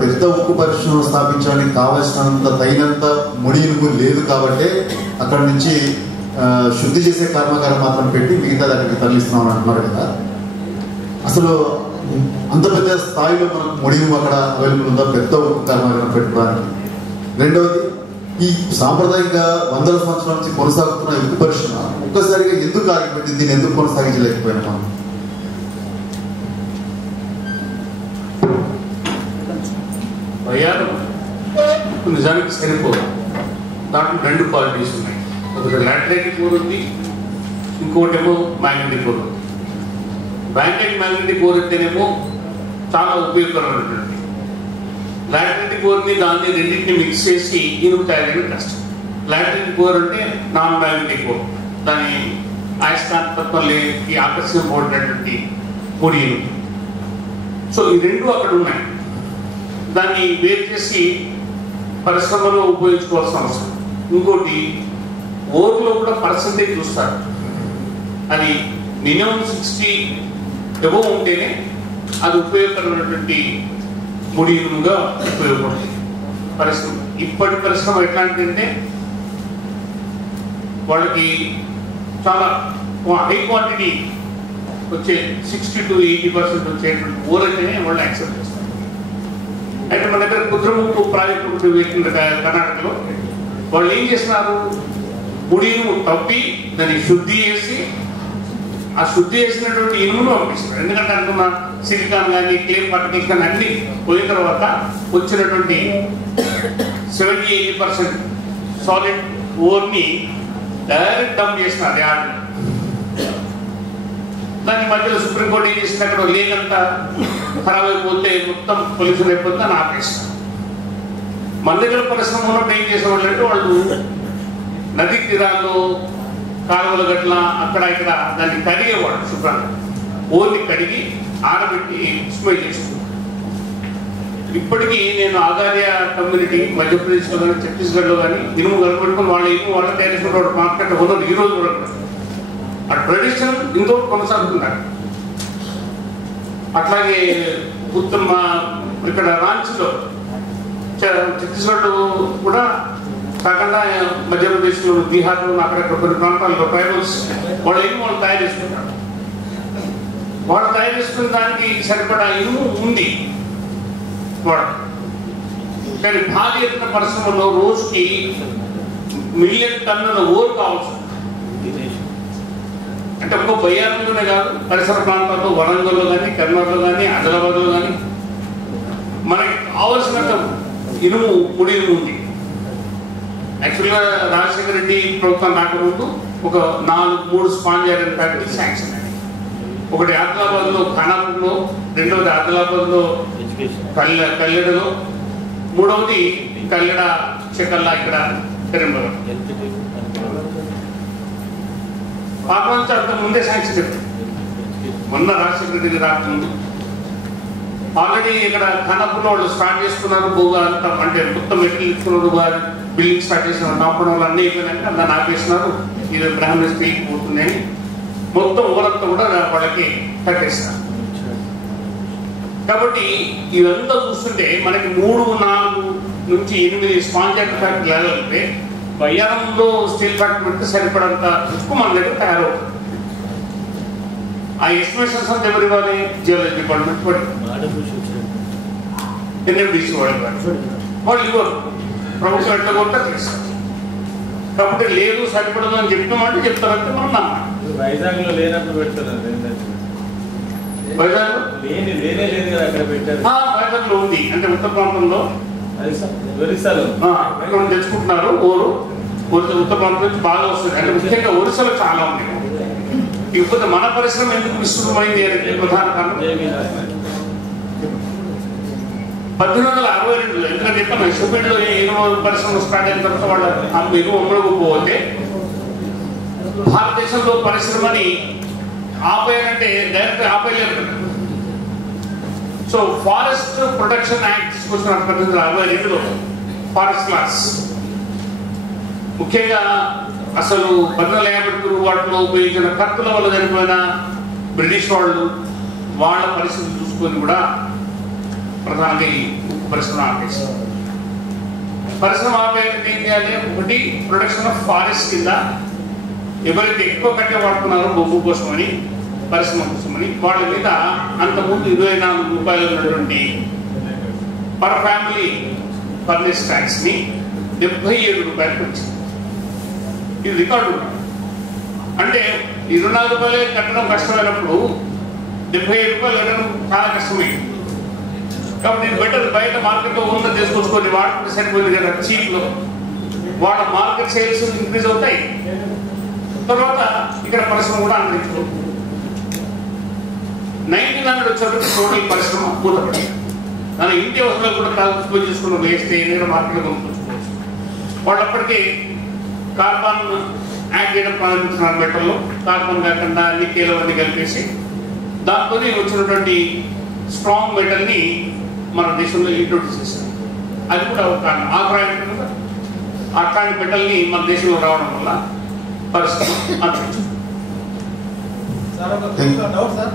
పెద్ద ఉక్కు పరిశ్రమ స్థాపించడానికి కావాల్సినంత తగినంత ముడి ఇనుము లేదు కాబట్టి అక్కడ నుంచి శుద్ధి చేసే కర్మాగారం మాత్రం పెట్టి మిగతా అక్కడికి తరలిస్తున్నామని అంటున్నారు కదా. అసలు అంత పెద్ద స్థాయిలో మనకు ముడి ఇనుము అక్కడ అవైలబుల్ ఉందా పెద్ద ఉక్కు కర్మాగారం పెట్టుకోవడానికి? రెండవది, ఈ సాంప్రదాయిక వందల సంవత్సరాల నుంచి కొనసాగుతున్న ఉక్కు పరిశ్రమ ఒక్కసారిగా ఎందుకు ఆగిపోయింది? దీన్ని ఎందుకు కొనసాగించలేకపోయినా మనం? నిజానికి సరిపోదు. దాంట్లో రెండు క్వాలిటీస్ ఉన్నాయి. ఒకటి లాటరైట్ కోర్ ఉంది, ఇంకోటేమో మ్యాగ్నెటిక్ కోర్ ఉంది. మ్యాగ్నెటిక్ కోర్ అయితేనేమో చాలా ఉపయోగకరమైనటువంటి లాటరైట్ కోర్ని దాన్ని రెండింటిని మిక్స్ చేసి ఇనుము తయారు చేయడం కష్టం. లాటరైట్ కోర్ అంటే నాన్ మ్యాగ్నెటిక్ కోర్, దాని అయస్కాంతత్వానికి ఆకర్షింపబడినటువంటి పొడి ఇనుము. సో ఈ రెండు అక్కడ ఉన్నాయి. దాన్ని వేరు చేసి పరిశ్రమలో ఉపయోగించుకోవాల్సిన అవసరం. ఇంకోటి, ఓర్లో కూడా పర్సంటేజ్ చూస్తారు. అది మినిమం 60 ఎబో ఉంటేనే అది ఉపయోగకరమైనటువంటి ముడి ఇనుముగా ఉపయోగపడుతుంది పరిశ్రమ. ఇప్పటి పరిశ్రమ ఎట్లాంటిదంటే వాళ్ళకి చాలా హై క్వాంటిటీ వచ్చే 60 to 80% వచ్చేటువంటి ఓర్ అయితేనే వాళ్ళు యాక్సెప్ట్ చేస్తారు. అయితే మన దగ్గర కుద్రముప్పు ప్రాజెక్టు ఒకటి పెట్టిన కర్ణాటకలో వాళ్ళు ఏం చేస్తున్నారు, ముడి ఇనుము తవ్వి దాన్ని శుద్ధి చేసి ఆ శుద్ధి చేసినటువంటి ఇనుమును పంపిస్తున్నారు. ఎందుకంటే అనుకున్న సిలికాన్ కానీ క్లే పార్టికల్స్ కానీ అన్ని పోయిన తర్వాత వచ్చినటువంటి 70-80% సాలిడ్ ఓర్ని డైరెక్ట్ డంప్ చేసినారు యార్డ్. దాని మధ్యలో సుప్రీంకోర్టు ఏం చేసింది, అక్కడ లేక్ అంతా ఖరాబ్ అయిపోతే మొత్తం పొల్యూషన్ అయిపోతే అని ఆపేస్తారు. మన దగ్గర పరిశ్రమ ఉన్నప్పుడు ఏం చేసేవాళ్ళు అంటే వాళ్ళు నదీ తీరాల్లో కాలువల గట్ల అక్కడ ఇక్కడ దాన్ని కడిగేవాడు శుభ్రంగా. ఓర్ని కడిగి ఆరబెట్టి స్మెల్ చేసుకున్నాడు. ఇప్పటికీ నేను ఆగార్య కమ్యూనిటీ మధ్యప్రదేశ్లో కానీ ఛత్తీస్గఢ్లో కానీ ఇనుము కనుగొట్టుకుని వాళ్ళ ఇనుము వాళ్ళ తయారు చేసుకున్న మార్కెట్ ఉన్నది ఈ రోజు కూడా. ఆ ట్రెడిషన్ ఇంకోటి కొనసాగుతున్నారు. అట్లాగే ఉత్తమ ఇక్కడ రాంచీలో ఛత్తీస్గఢ్ కూడా కాకుండా మధ్యప్రదేశ్లో బీహార్లో అక్కడక్కడ కొన్ని ప్రాంతాల్లో ట్రైబల్స్ వాళ్ళ ఇనుము వాళ్ళు తయారు చేసుకుంటారు. వాళ్ళు తయారు చేసుకున్న దానికి సరిపడా ఇనుము ఉంది వాడు. కానీ భారీ ఎత్తున పరిశ్రమలో రోజుకి 1 మిలియన్ టన్నుల ఓర్ కావచ్చు. అంటే ఒక్క బయ్యారంలోనే కాదు, పరిసర ప్రాంతాల్లో వరంగల్లో కానీ కర్నూలులో కానీ ఆదిలాబాద్లో కానీ మనకి కావలసినంత ఇనుము ముడి ఇనుము ఉంది. యాక్చువల్గా రాజశేఖర రెడ్డి ప్రభుత్వం రాకముందు ఒక 3 స్పాంజ్ ఐరన్ ఫ్యాక్టరీ శాంక్షన్ అయ్యాయి. ఒకటి ఆదిలాబాద్లో ఖానాపూర్లో, రెండవది ఆదిలాబాద్లో కల్లెడలో, మూడవది కల్లెడ చెకల్లా ఇక్కడ కరీంనగర్. పాపంతా అంత ముందే శాంక్షన్ చెప్పారు. మొన్న రాజశేఖర రెడ్డి రాకముందు ఆల్రెడీ ఇక్కడ ఖానాపూర్లో వాళ్ళు స్టార్ట్ చేసుకున్నారు. బోగా అంతా అంటే మొత్తం మెటీరియల్ ఇస్తున్నారు, బిల్డింగ్ స్టార్ట్ చేసిన కాంపౌండ్ వాళ్ళు అన్నీ అయిపోయినాక దాన్ని ఆపేస్తున్నారు. ఇది బ్రహ్మ స్పీక్ పోతుంది అని మొత్తం ఊరంతా కూడా వాళ్ళకి కట్టేస్తారు. కాబట్టి ఇదంతా చూస్తుంటే మనకి 3-4 నుంచి 8 స్పాంజ్ ఐరన్ ఫ్యాక్టరీ లేదంటే బయ్యారంలో స్టీల్ ఫ్యాక్టరీ పెడితే సరిపడంత ఉక్కు మన దగ్గర తయారవుతుంది. ఆ ఎస్టిమేషన్స్ అంతా ఎవరు ఇవ్వాలి? జియోలజీ డిపార్ట్మెంట్ ఎన్ఎండిసి వాళ్ళు ఇవ్వరు. ప్రభుత్వం ఎట్లా కొట్టా చేస్తారు. కాబట్టి లేదు సరిపడదు అని చెప్తామంటే చెప్తారంటే మనం నమ్మాలి. వైజాగ్లో లేనప్పుడు పెడతారు. వైజాగ్లో వైజాగ్లో ఉంది. అంటే ఉత్తర ప్రాంతంలో తెచ్చుకుంటున్నారు. ఉత్తర ప్రాంతం నుంచి బాగా వస్తుంది. అంటే ముఖ్యంగా ఒరిస్సాలో చాలా ఉంది. ఇకపోతే మన పరిశ్రమ ఎందుకు విస్తృతమైంది అనేది ప్రధాన కారణం 1862. ఎందుకంటే చెప్పాను షుపేడ్లో ఇనుము పరిశ్రమ స్టార్ట్ అయిన తర్వాత వాళ్ళ ఇనుము అమ్మకపోతే భారతదేశంలో పరిశ్రమని ఆపేయాలంటే డైరెక్ట్ ఆపేయలేరు. సో ఫారెస్ట్ ప్రొటెక్షన్ యాక్ట్ తీసుకొచ్చిన 1862లో ఫారెస్ట్ క్లాస్ ముఖ్యంగా అసలు 1852 వాటిలో ఉపయోగించిన కత్తుల వల్ల చనిపోయిన బ్రిటిష్ వాళ్ళు వాళ్ళ పరిస్థితి చూసుకొని కూడా ప్రధానంగా ఈ పరిశ్రమ ఆపేసి. పరిశ్రమ ఆపేయాలంటే ఏం చేయాలి? ఒకటి ప్రొడక్షన్ ఆఫ్ ఫారెస్ట్ కింద ఎవరైతే ఎక్కువ కట్టే వాడుతున్నారో బొగ్గు కోసమని, పరిశ్రమ కోసమని, వాళ్ళ మీద అంతకుముందు 24 రూపాయలు ఉన్నటువంటి పర్ ఫ్యామిలీ ఫర్నిచ్ ట్యాక్స్ని 77 రూపాయలకు వచ్చింది. ఇది రికార్డు. అంటే 24 రూపాయలే కట్టడం కష్టమైనప్పుడు 77 రూపాయలు కట్టడం చాలా కష్టమైంది. కాబట్టి నేను బెటర్ బయట మార్కెట్లో ఉన్న తీసుకొచ్చుకొని వాడుకుంటే సరిపోయింది కదా చీప్లో. వాళ్ళ మార్కెట్ సేల్స్ ఇంక్రీజ్ అవుతాయి. తర్వాత ఇక్కడ పరిశ్రమ కూడా అంతరించుకోవచ్చు. 1900 వచ్చేటప్పుడు టోటల్ పరిశ్రమ మూతపడింది. దాని ఇంటి అవసరాలు కూడా తక్కువ చేసుకుని వేస్తే ఏదైనా మార్కెట్లో కొనుక్కోవచ్చు. వాళ్ళు అప్పటికే కార్బన్ యాడ్ చేయడం ప్రారంభించిన మెటల్లో కార్బన్ కాకుండా నికెల్ అవన్నీ కలిపేసి దాంతో వచ్చినటువంటి స్ట్రాంగ్ మెటల్ని మన దేశంలో ఇంట్రొడ్యూస్ చేశారు. అది కూడా ఒక కారణం. అట్లాంటి మెటల్ని మన దేశంలో రావడం వల్ల పరిస్థితి అంతరించింది. సార్ ఒక డౌట్ సార్.